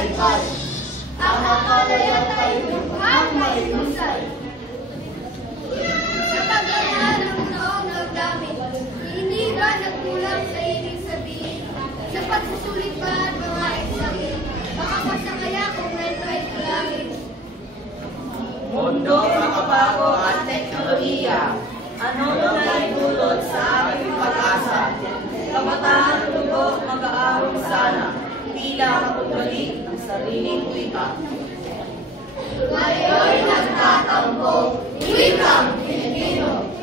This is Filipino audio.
baybay. Ang akalayan ay lubhang may husay. Sa pag-aaral ng taong nagdamit, hindi ba nagkulang sa ibig sabihin? Sa pagsusulit ba at mga eksamin, baka pasakaya kung may kulangin. Mundo, makabago at teknolohiya, ano na idulot sa aming pag-asa? Kabataan tubo, mag-aaral sana, bilang makukulit ng sariling wika. Ngayon nagtatampo, wikang Pilipino.